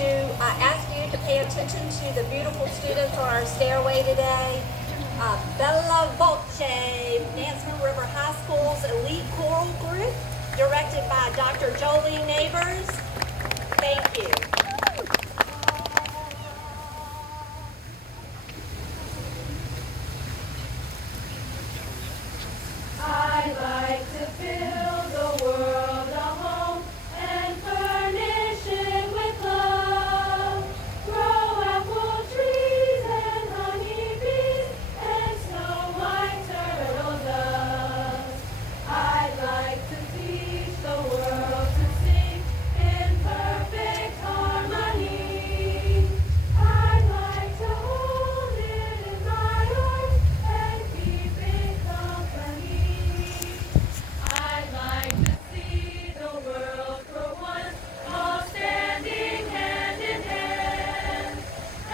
to ask you to pay attention to the beautiful students on our stairway today. Bella Voce, Nansemond River High School's elite choral group, directed by Dr. Jolene Neighbors. Thank you. I'd like to build the world a home and furnish it with love. Grow apple trees and honeybees and snow white turtle doves. I'd like to teach the world to sing in perfect harmony. I'd like to hold it in my arms and keep it company. I'd like to see the world for once, all standing hand in hand,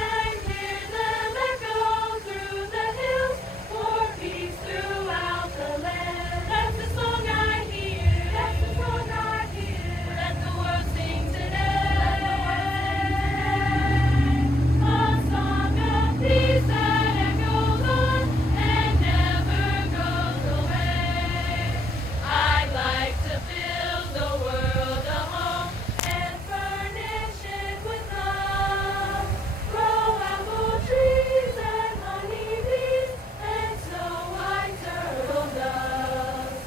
and hear them echo through the hills for peace throughout the land. That's the song I hear, that's the song I hear, let the world sing today. A song of peace that echoes on and never goes away. I'd like to build the world a home and furnish it with love. Grow apple trees and honeybees and snow white turtle doves.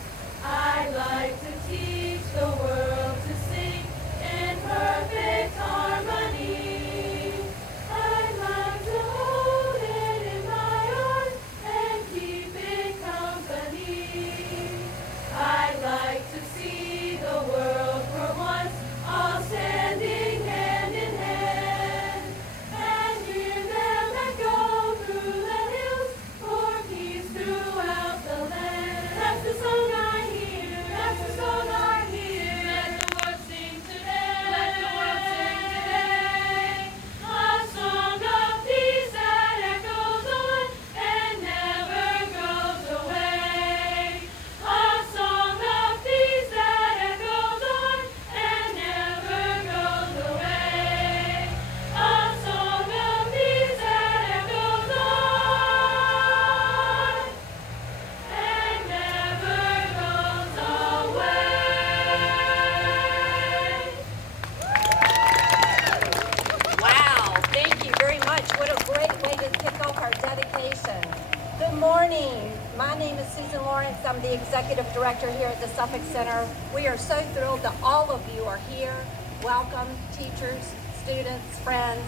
I'd like to teach the world to sing in perfect harmony. I'd like to hold it in my arms and keep it company. I'd like to see the world for once, all standing hand in hand, and hear them echo through the hills for peace throughout the land. That's the song I hear, that's the song I hear. Let the world sing today, let the world sing today. A song of peace that echoes on and never goes away. A song of peace that echoes on and never goes away. A song of peace that echoes on and never goes away. Wow, thank you very much. What a great way to kick off our dedication. Good morning. My name is Susan Lawrence. I'm the Executive Director here at the Suffolk Center. We are so thrilled that all of you are here. Welcome, teachers, students, friends,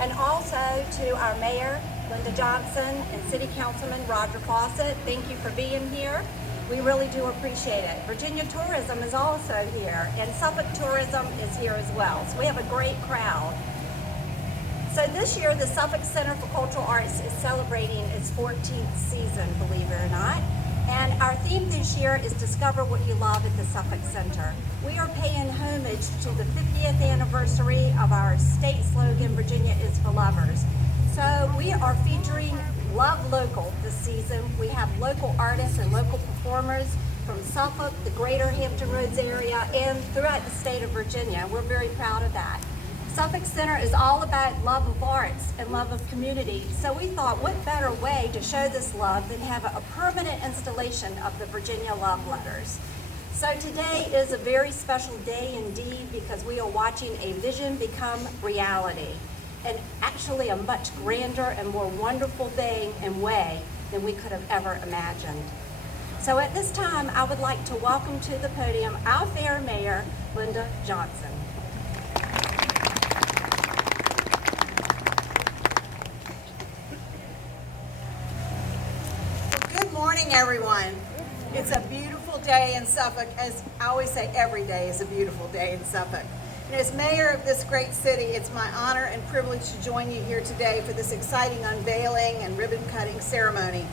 and also to our Mayor, Linda Johnson, and City Councilman Roger Fawcett. Thank you for being here. We really do appreciate it. Virginia Tourism is also here, and Suffolk Tourism is here as well. So we have a great crowd. So this year, the Suffolk Center for Cultural Arts is celebrating its 14th season, believe it or not. And our theme this year is Discover What You Love at the Suffolk Center. We are paying homage to the 50th anniversary of our state slogan, Virginia is for Lovers. So we are featuring Love Local this season. We have local artists and local performers from Suffolk, the greater Hampton Roads area, and throughout the state of Virginia. We're very proud of that. Suffolk Center is all about love of arts and love of community. So we thought, what better way to show this love than have a permanent installation of the Virginia Love Letters. So today is a very special day indeed because we are watching a vision become reality, and actually a much grander and more wonderful thing and way than we could have ever imagined. So at this time, I would like to welcome to the podium our fair mayor, Linda Johnson. Good morning, everyone. It's a beautiful day in Suffolk. As I always say, every day is a beautiful day in Suffolk. And as mayor of this great city, it's my honor and privilege to join you here today for this exciting unveiling and ribbon-cutting ceremony.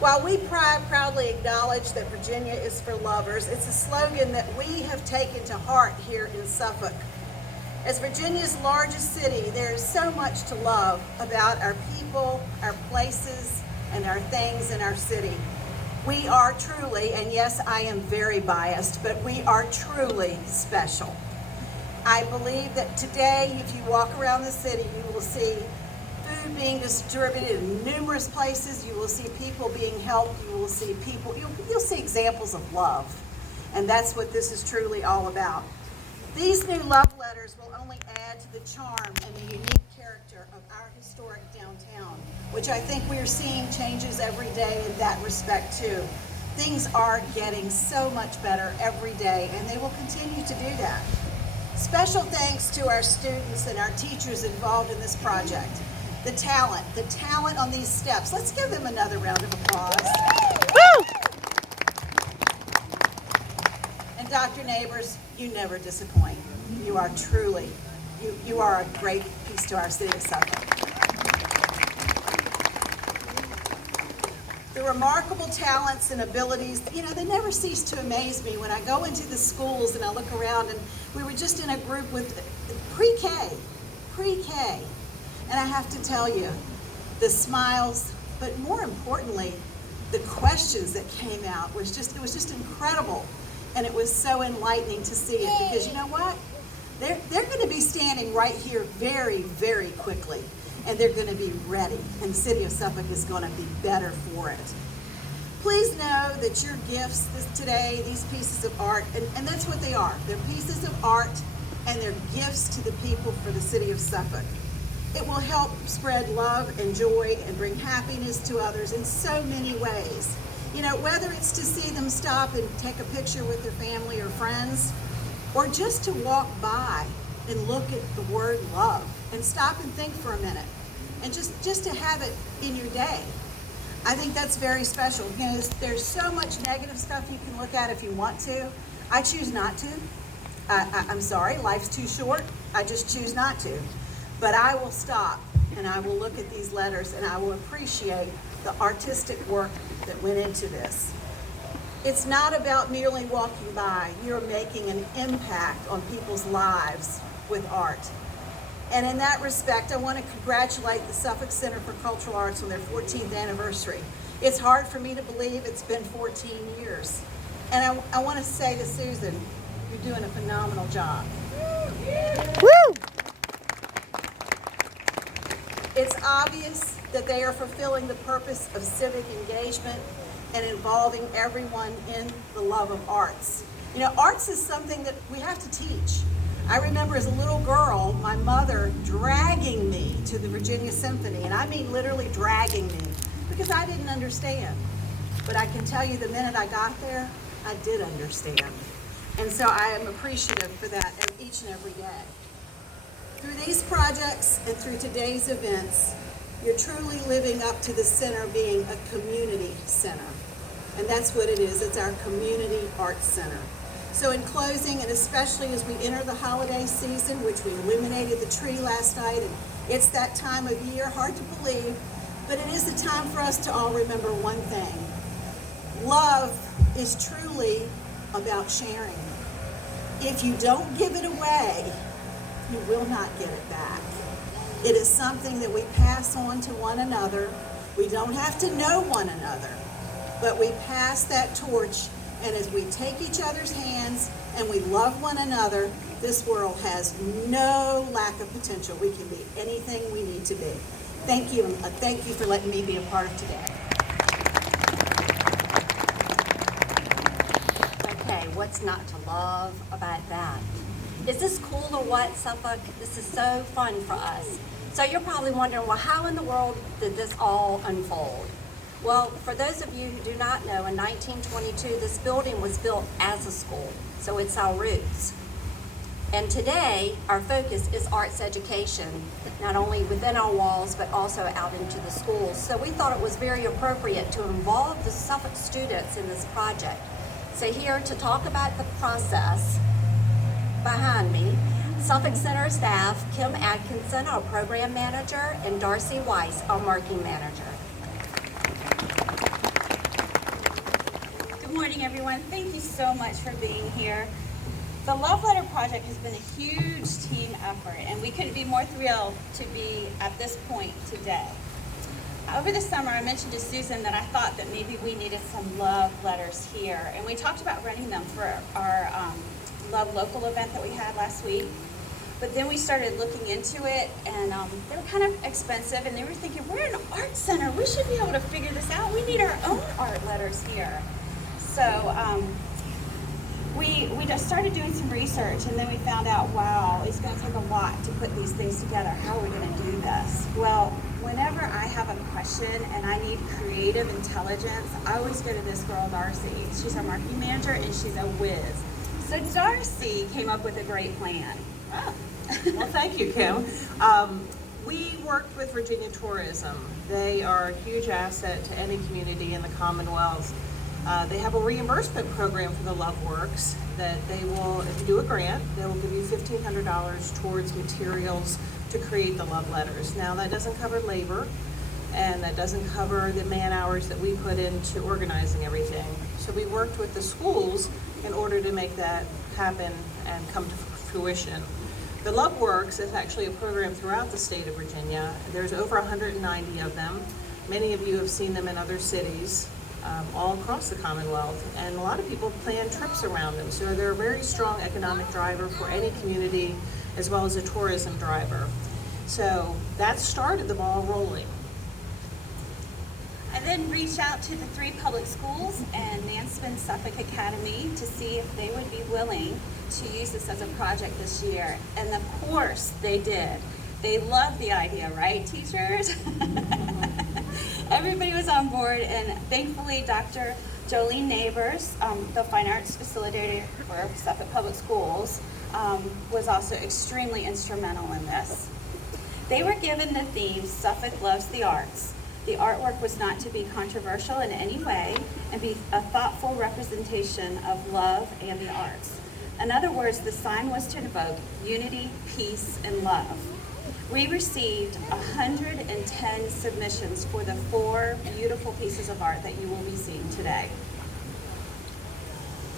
While we proudly acknowledge that Virginia is for lovers, it's a slogan that we have taken to heart here in Suffolk. As Virginia's largest city, there is so much to love about our people, our places, and our things in our city. We are truly, and yes, I am very biased, but we are truly special. I believe that today, if you walk around the city, you will see food being distributed in numerous places. You will see people being helped. You will see people, you'll see examples of love. And that's what this is truly all about. These new love letters will only add to the charm and the unique character of our historic downtown, which I think we are seeing changes every day in that respect too. Things are getting so much better every day, and they will continue to do that. Special thanks to our students and our teachers involved in this project. The talent on these steps. Let's give them another round of applause. Woo! And Dr. Neighbors, you never disappoint. You are truly, you are a great piece to our city of Suffolk. The remarkable talents and abilities, they never cease to amaze me when I go into the schools and I look around, and we were just in a group with pre-K. And I have to tell you, the smiles, but more importantly, the questions that came out it was just incredible. And it was so enlightening to see it, because you know what? They're going to be standing right here very, very quickly, and they're going to be ready, and the city of Suffolk is going to be better for it. Please know that your gifts today, these pieces of art, and that's what they are. They're pieces of art, and they're gifts to the people for the city of Suffolk. It will help spread love and joy and bring happiness to others in so many ways. Whether it's to see them stop and take a picture with their family or friends, or just to walk by and look at the word love and stop and think for a minute, and just to have it in your day. I think that's very special. There's so much negative stuff you can look at if you want to. I choose not to. I'm sorry, life's too short. I just choose not to. But I will stop and I will look at these letters and I will appreciate the artistic work that went into this. It's not about merely walking by. You're making an impact on people's lives with art. And in that respect, I want to congratulate the Suffolk Center for Cultural Arts on their 14th anniversary. It's hard for me to believe it's been 14 years. And I want to say to Susan, you're doing a phenomenal job. Woo! It's obvious that they are fulfilling the purpose of civic engagement and involving everyone in the love of arts. Arts is something that we have to teach. I remember as a little girl, my mother dragging me to the Virginia Symphony, and I mean literally dragging me, because I didn't understand. But I can tell you the minute I got there, I did understand. And so I am appreciative for that each and every day. Through these projects and through today's events, you're truly living up to the center being a community center. And that's what it is. It's our community arts center. So in closing, and especially as we enter the holiday season, which we illuminated the tree last night, and it's that time of year, hard to believe, but it is a time for us to all remember one thing. Love is truly about sharing. If you don't give it away, you will not get it back. It is something that we pass on to one another. We don't have to know one another, but we pass that torch, and as we take each other's hands and we love one another, this world has no lack of potential. We can be anything we need to be. Thank you, and thank you for letting me be a part of today. Okay, what's not to love about that? Is this cool or what, Suffolk? This is so fun for us. So you're probably wondering, well, how in the world did this all unfold? Well, for those of you who do not know, in 1922, this building was built as a school, so it's our roots. And today, our focus is arts education, not only within our walls, but also out into the schools. So we thought it was very appropriate to involve the Suffolk students in this project. So here to talk about the process behind me, Suffolk Center staff, Kim Atkinson, our program manager, and Darcy Weiss, our marketing manager. Good morning, everyone. Thank you so much for being here. The Love Letter Project has been a huge team effort, and we couldn't be more thrilled to be at this point today. Over the summer, I mentioned to Susan that I thought that maybe we needed some love letters here, and we talked about running them for our Love Local event that we had last week. But then we started looking into it, and they were kind of expensive, and they were thinking, we're an art center. We should be able to figure this out. We need our own art letters here. So we just started doing some research, and then we found out, wow, it's going to take a lot to put these things together. How are we going to do this? Well, whenever I have a question and I need creative intelligence, I always go to this girl, Darcy. She's our marketing manager, and she's a whiz. So Darcy came up with a great plan. Oh. Well, thank you, Kim. We worked with Virginia Tourism. They are a huge asset to any community in the Commonwealth. They have a reimbursement program for the Love Works that they will, if you do a grant, they will give you $1,500 towards materials to create the love letters. Now, that doesn't cover labor, and that doesn't cover the man hours that we put into organizing everything. So we worked with the schools in order to make that happen and come to fruition. The Love Works is actually a program throughout the state of Virginia. There's over 190 of them. Many of you have seen them in other cities all across the Commonwealth, and a lot of people plan trips around them. So they're a very strong economic driver for any community, as well as a tourism driver. So that started the ball rolling. I then reached out to the 3 public schools and Mansfield Suffolk Academy to see if they would be willing to use this as a project this year. And of course they did. They loved the idea, right, teachers? Everybody was on board, and thankfully Dr. Jolene Neighbors, the fine arts facilitator for Suffolk Public Schools, was also extremely instrumental in this. They were given the theme, Suffolk Loves the Arts. The artwork was not to be controversial in any way and be a thoughtful representation of love and the arts. In other words, the sign was to evoke unity, peace, and love. We received 110 submissions for the 4 beautiful pieces of art that you will be seeing today.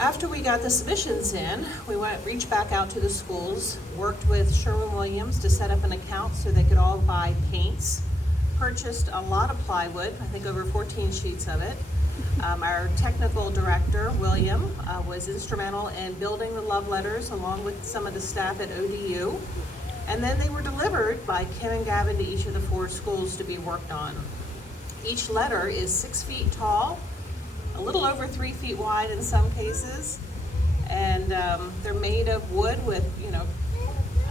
After we got the submissions in, we reached back out to the schools, worked with Sherwin-Williams to set up an account so they could all buy paints, purchased a lot of plywood, I think over 14 sheets of it. Our technical director, William, was instrumental in building the love letters along with some of the staff at ODU. And then they were delivered by Kim and Gavin to each of the 4 schools to be worked on. Each letter is 6 feet tall, a little over 3 feet wide in some cases, and they're made of wood with,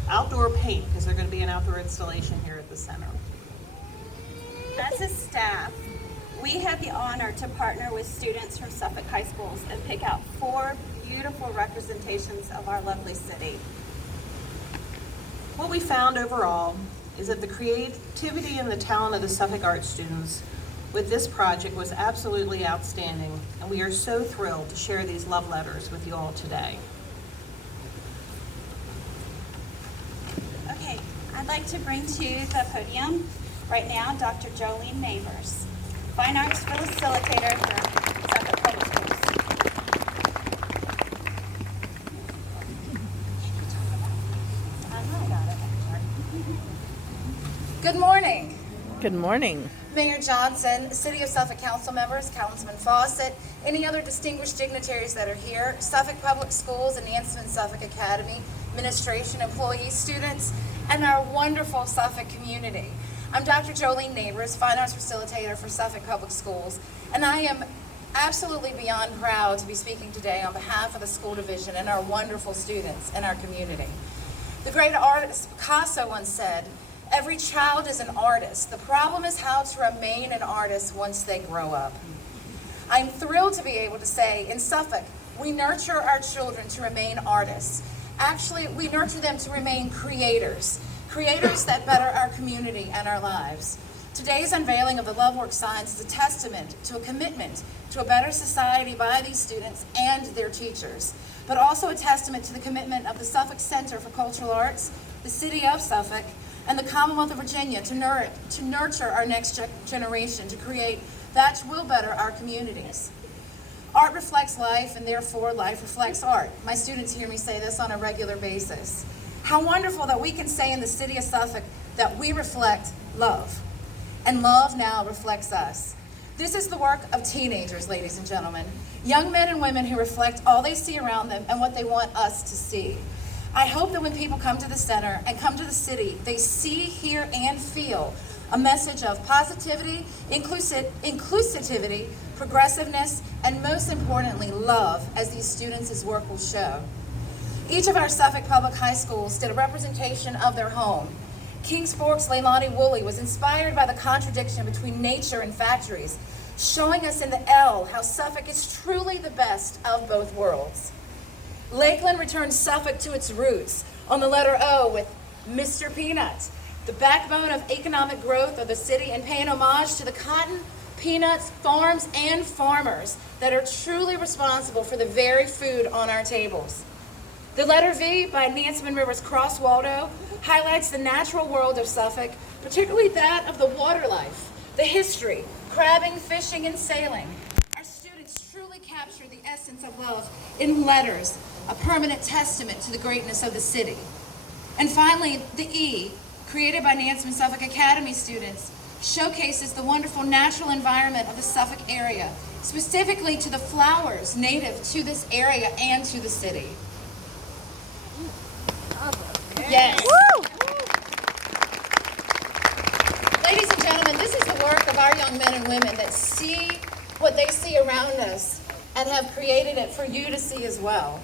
outdoor paint, because they're going to be an outdoor installation here at the center. As a staff, we had the honor to partner with students from Suffolk High Schools and pick out 4 beautiful representations of our lovely city. What we found overall is that the creativity and the talent of the Suffolk art students with this project was absolutely outstanding, and we are so thrilled to share these love letters with you all today. Okay, I'd like to bring to the podium right now Dr. Jolene Neighbors, Fine Arts Facilitator for Suffolk Public Schools. Good morning. Good morning. Mayor Johnson, City of Suffolk Council members, Councilman Fawcett, any other distinguished dignitaries that are here, Suffolk Public Schools and Mansfield Suffolk Academy, administration, employees, students, and our wonderful Suffolk community. I'm Dr. Jolene Neighbors, Fine Arts Facilitator for Suffolk Public Schools, and I am absolutely beyond proud to be speaking today on behalf of the school division and our wonderful students in our community. The great artist Picasso once said, "Every child is an artist. The problem is how to remain an artist once they grow up." I'm thrilled to be able to say, in Suffolk, we nurture our children to remain artists. Actually, we nurture them to remain creators that better our community and our lives. Today's unveiling of the LoveWorks signs is a testament to a commitment to a better society by these students and their teachers, but also a testament to the commitment of the Suffolk Center for Cultural Arts, the City of Suffolk, and the Commonwealth of Virginia to nurture our next generation, to create that which will better our communities. Art reflects life, and therefore life reflects art. My students hear me say this on a regular basis. How wonderful that we can say in the City of Suffolk that we reflect love, and love now reflects us. This is the work of teenagers, ladies and gentlemen, young men and women who reflect all they see around them and what they want us to see. I hope that when people come to the center and come to the city, they see, hear, and feel a message of positivity, inclusivity, progressiveness, and most importantly, love, as these students' work will show. Each of our Suffolk Public High Schools did a representation of their home. Kings Fork's Leilani Woolley was inspired by the contradiction between nature and factories, showing us in the L how Suffolk is truly the best of both worlds. Lakeland returned Suffolk to its roots on the letter O with Mr. Peanut, the backbone of economic growth of the city, and paying homage to the cotton, peanuts, farms, and farmers that are truly responsible for the very food on our tables. The letter V by Nansemond River's Cross Waldo highlights the natural world of Suffolk, particularly that of the water life, the history, crabbing, fishing, and sailing. Our students truly capture the essence of love in letters, a permanent testament to the greatness of the city. And finally, the E, created by Nansemond Suffolk Academy students, showcases the wonderful natural environment of the Suffolk area, specifically to the flowers native to this area and to the city. Yes. Woo! Ladies and gentlemen, this is the work of our young men and women that see what they see around us and have created it for you to see as well.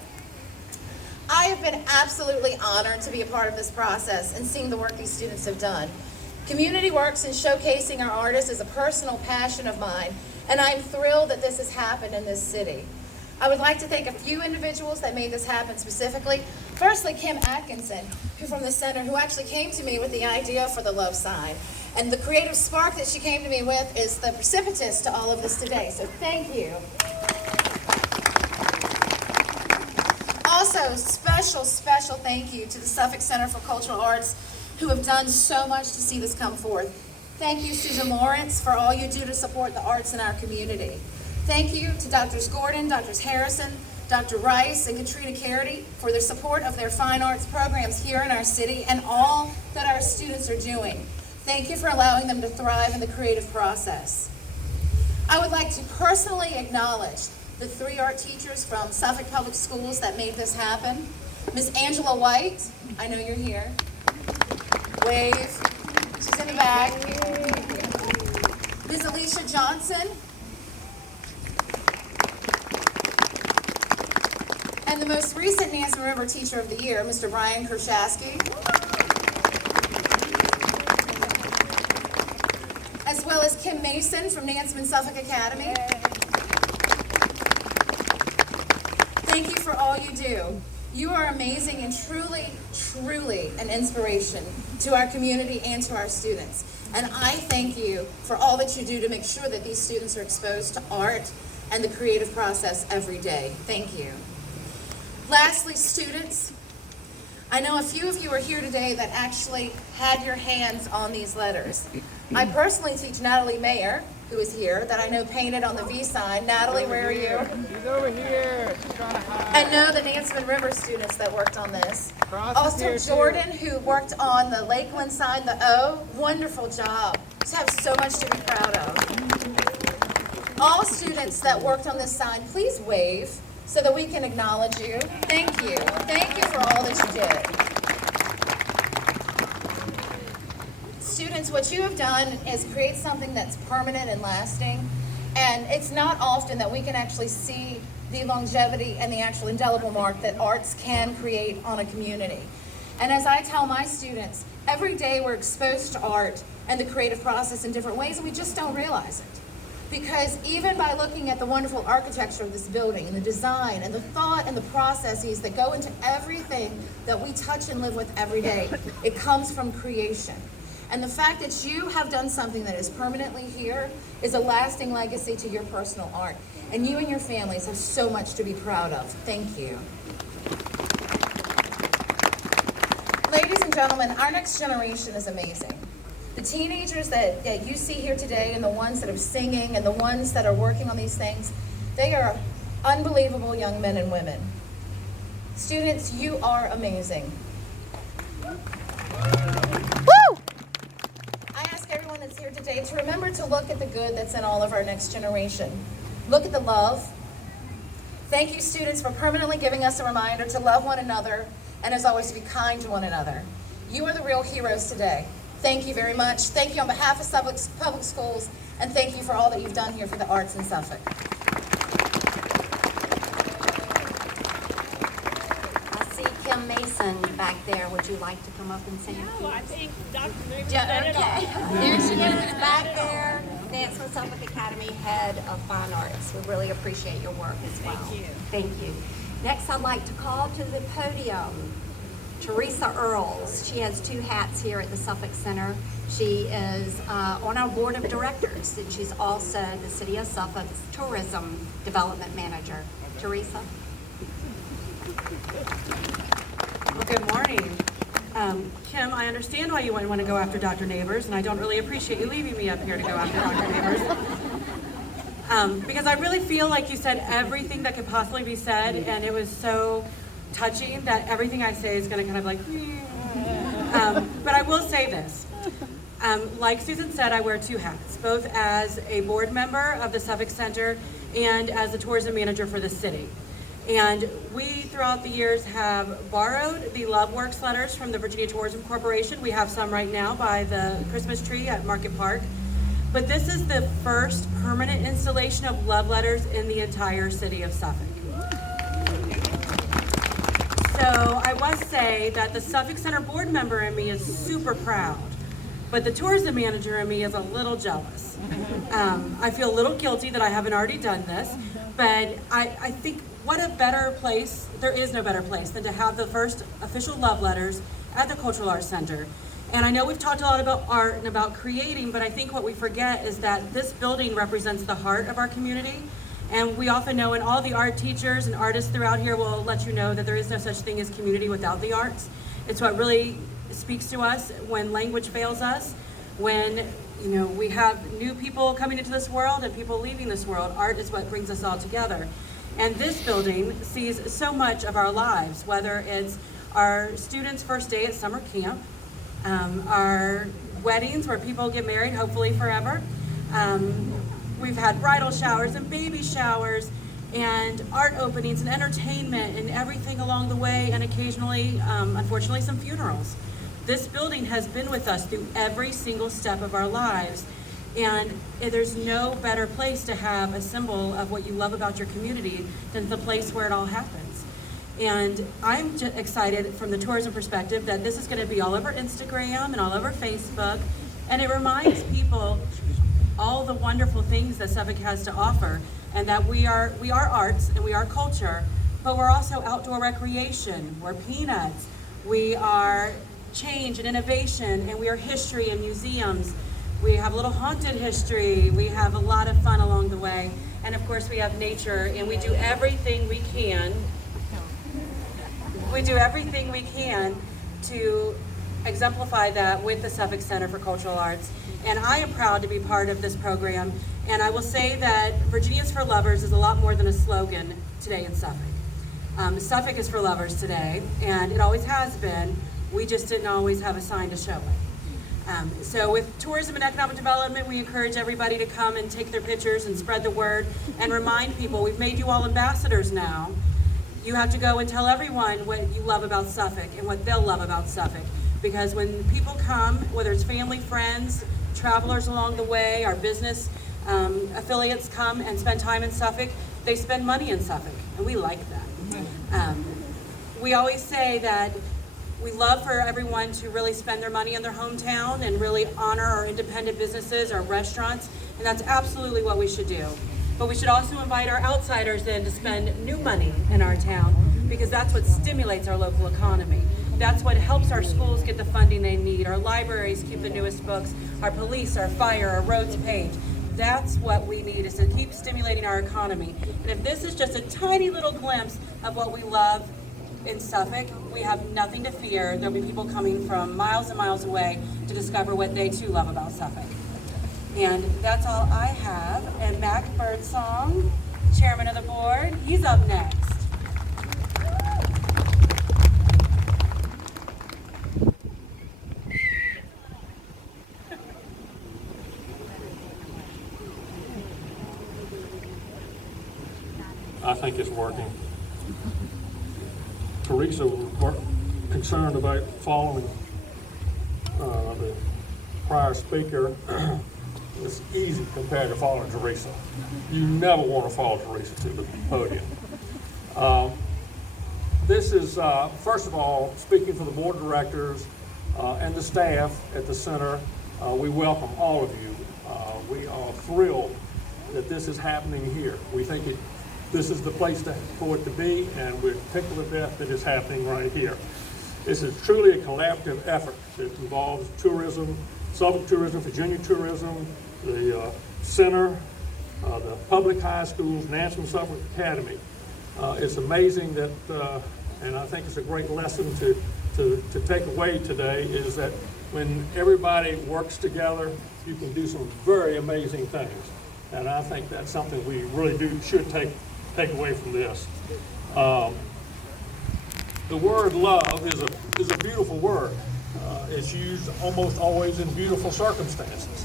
I have been absolutely honored to be a part of this process and seeing the work these students have done. Community works and showcasing our artists is a personal passion of mine, and I'm thrilled that this has happened in this city. I would like to thank a few individuals that made this happen specifically. Firstly, Kim Atkinson, who from the center, who actually came to me with the idea for the love sign. And the creative spark that she came to me with is the precipitous to all of this today, so thank you. Also, special thank you to the Suffolk Center for Cultural Arts, who have done so much to see this come forth. Thank you, Susan Lawrence, for all you do to support the arts in our community. Thank you to Drs. Gordon, Drs. Harrison, Dr. Rice, and Katrina Carity for their support of their fine arts programs here in our city and all that our students are doing. Thank you for allowing them to thrive in the creative process. I would like to personally acknowledge the 3 art teachers from Suffolk Public Schools that made this happen. Ms. Angela White, I know you're here. Wave. She's in the back. Ms. Alicia Johnson. And the most recent Nansemond River Teacher of the Year, Mr. Brian Kershasky. As well as Kim Mason from Nansemond Suffolk Academy. Thank you for all you do. You are amazing and truly an inspiration to our community and to our students. And I thank you for all that you do to make sure that these students are exposed to art and the creative process every day. Thank you. Lastly, students, I know a few of you are here today that actually had your hands on these letters. I personally teach Natalie Mayer, who is here, that I know painted on the V sign. Natalie, where are you? She's over here. She's trying to hide. And know the Nansemond River students that worked on this. Cross is here, Also, too. Jordan, who worked on the Lakeland sign, the O. Wonderful job. Just have so much to be proud of. All students that worked on this sign, please wave so that we can acknowledge you. Thank you. Thank you for all that you did. Students, what you have done is create something that's permanent and lasting. And it's not often that we can actually see the longevity and the actual indelible mark that arts can create on a community. And as I tell my students, every day we're exposed to art and the creative process in different ways, and we just don't realize it. Because even by looking at the wonderful architecture of this building and the design and the thought and the processes that go into everything that we touch and live with every day, it comes from creation. And the fact that you have done something that is permanently here is a lasting legacy to your personal art. And you and your families have so much to be proud of. Thank you. Ladies and gentlemen, our next generation is amazing. The teenagers that you see here today and the ones that are singing and the ones that are working on these things, they are unbelievable young men and women. Students, you are amazing. Woo! I ask everyone that's here today to remember to look at the good that's in all of our next generation. Look at the love. Thank you, students, for permanently giving us a reminder to love one another and as always, to be kind to one another. You are the real heroes today. Thank you very much. Thank you on behalf of Suffolk Public Schools, and thank you for all that you've done here for the arts in Suffolk. I see Kim Mason back there. Would you like to come up and say a few? I think Dr. Newman Yeah, said it all. okay. There she is back there. Dance with Suffolk Academy, Head of Fine Arts. We really appreciate your work as well. Thank you. Thank you. Next, I'd like to call to the podium Teresa Earls. She has 2 hats here at the Suffolk Center. She is on our board of directors, and she's also the City of Suffolk's Tourism Development Manager. Teresa? Well, good morning. Kim, I understand why you wouldn't want to go after Dr. Neighbors, and I don't really appreciate you leaving me up here to go after Dr. Neighbors. Because I really feel like you said everything that could possibly be said, and it was so touching that everything I say is going to kind of like, but I will say this. Like Susan said, I wear 2 hats, both as a board member of the Suffolk Center and as the tourism manager for the city. And we, throughout the years, have borrowed the Love Works letters from the Virginia Tourism Corporation. We have some right now by the Christmas tree at Market Park. But this is the first permanent installation of love letters in the entire city of Suffolk. So I must say that the Suffolk Center board member in me is super proud, but the tourism manager in me is a little jealous. I feel a little guilty that I haven't already done this, but I think what a better place, there is no better place than to have the first official love letters at the Cultural Arts Center. And I know we've talked a lot about art and about creating, but I think what we forget is that this building represents the heart of our community. And we often know, and all the art teachers and artists throughout here will let you know, that there is no such thing as community without the arts. It's what really speaks to us when language fails us, when we have new people coming into this world and people leaving this world. Art is what brings us all together. And this building sees so much of our lives, whether it's our students' first day at summer camp, our weddings where people get married, hopefully forever. We've had bridal showers and baby showers and art openings and entertainment and everything along the way, and occasionally, unfortunately, some funerals. This building has been with us through every single step of our lives. And there's no better place to have a symbol of what you love about your community than the place where it all happens. And I'm just excited from the tourism perspective that this is going to be all over Instagram and all over Facebook. And it reminds people all the wonderful things that Suffolk has to offer, and that we are arts and we are culture, but we're also outdoor recreation. We're peanuts. We are change and innovation, and we are history and museums. We have a little haunted history. We have a lot of fun along the way. And of course we have nature, and we do everything we can. We do everything we can to exemplify that with the Suffolk Center for Cultural Arts. And I am proud to be part of this program. And I will say that Virginia's for Lovers is a lot more than a slogan today in Suffolk. Suffolk is for lovers today, and it always has been. We just didn't always have a sign to show it. So with tourism and economic development, we encourage everybody to come and take their pictures and spread the word and remind people, we've made you all ambassadors now. You have to go and tell everyone what you love about Suffolk and what they'll love about Suffolk. Because when people come, whether it's family, friends, travelers along the way, our business affiliates come and spend time in Suffolk, they spend money in Suffolk, and we like that. We always say that we love for everyone to really spend their money in their hometown and really honor our independent businesses, our restaurants, and that's absolutely what we should do. But we should also invite our outsiders in to spend new money in our town, because that's what stimulates our local economy. That's what helps our schools get the funding they need, our libraries keep the newest books, our police, our fire, our roads paved. That's what we need, is to keep stimulating our economy. And if this is just a tiny little glimpse of what we love in Suffolk, we have nothing to fear. There'll be people coming from miles and miles away to discover what they too love about Suffolk. And that's all I have. And Mac Birdsong, chairman of the board, he's up next. I think it's working. Teresa, concerned about following the prior speaker. It's easy compared to following Teresa. You never want to follow Teresa to the podium. This is, first of all, speaking for the board of directors and the staff at the center, we welcome all of you. We are thrilled that this is happening here. We think this is the place for it to be, and we're tickled to death that it's happening right here. This is truly a collaborative effort that involves tourism, Suffolk tourism, Virginia tourism, the center, the public high schools, National Suffolk Academy. It's amazing that, and I think it's a great lesson to take away today, is that when everybody works together, you can do some very amazing things. And I think that's something we really should take away from this. The word love is a beautiful word. It's used almost always in beautiful circumstances.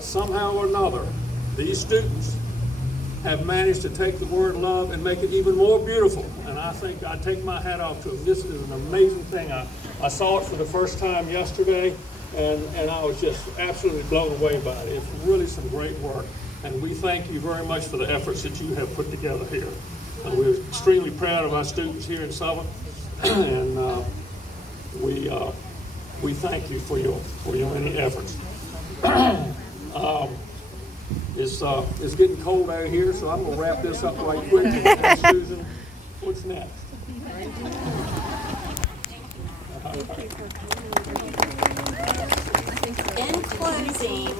Somehow or another, these students have managed to take the word love and make it even more beautiful. And I think I take my hat off to them. This is an amazing thing. I saw it for the first time yesterday, and I was just absolutely blown away by it. It's really some great work. And we thank you very much for the efforts that you have put together here. We're extremely proud of our students here in Suffolk, and we thank you for your many efforts. It's getting cold out here, so I'm going to wrap this up right quick. And Susan, what's next? In closing,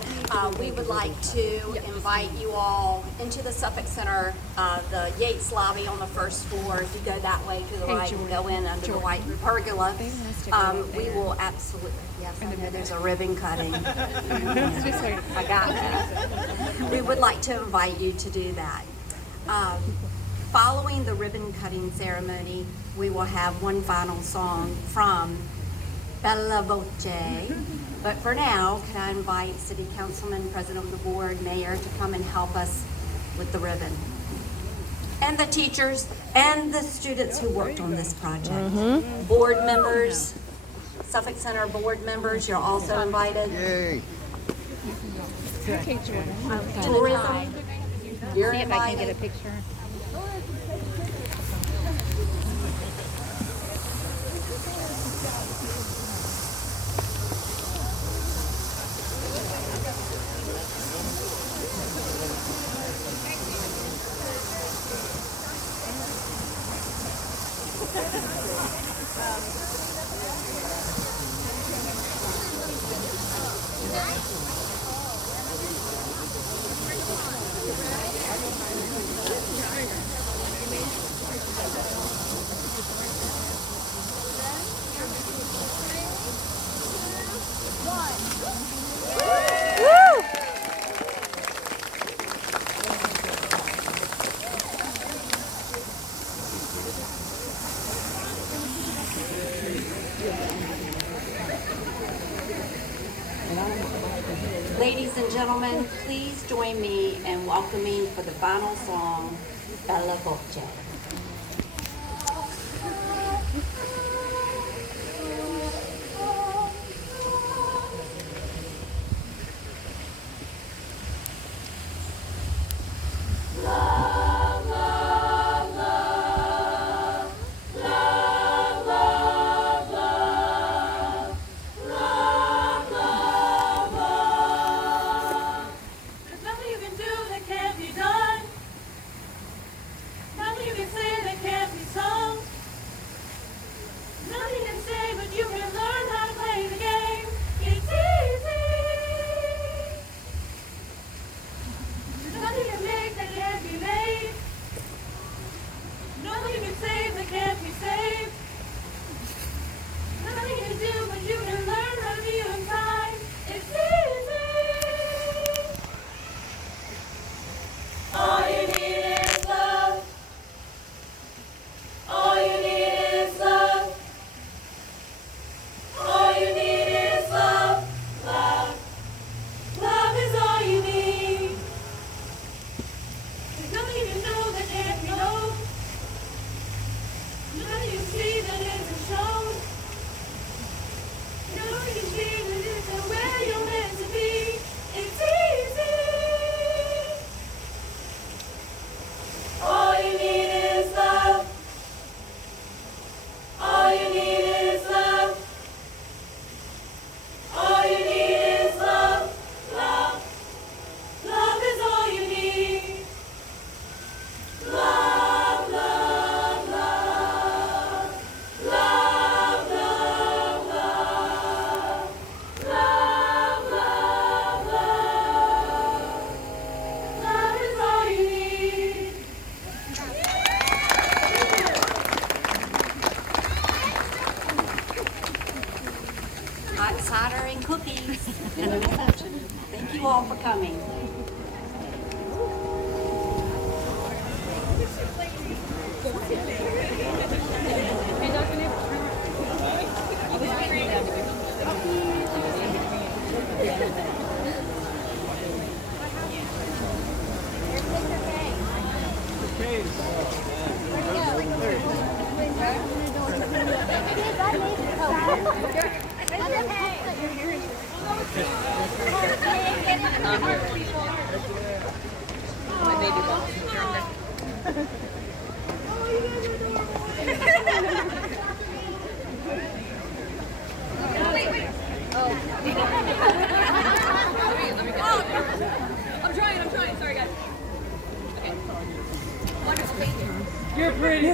we would like to invite you all into the Suffolk Center, the Yates lobby on the first floor. If you go that way to the right and go in under the white pergola, we will absolutely, yes, I know there's a ribbon cutting. I got that. We would like to invite you to do that. Following the ribbon cutting ceremony, we will have one final song from Bella Voce. But for now, can I invite City Councilman, President of the Board, Mayor to come and help us with the ribbon? And the teachers and the students who worked on this project. Board members, Suffolk Center board members, you're also invited. Yay. Tourism, you're invited. Picture. Ladies and gentlemen, please join me in welcoming for the final song, Bella Voce. There's nothing you can do that can't be done. Nothing you can cookies and a reception. Thank you all for coming. I'm trying. Sorry, guys. Okay. Wonderful, thank you. You're pretty.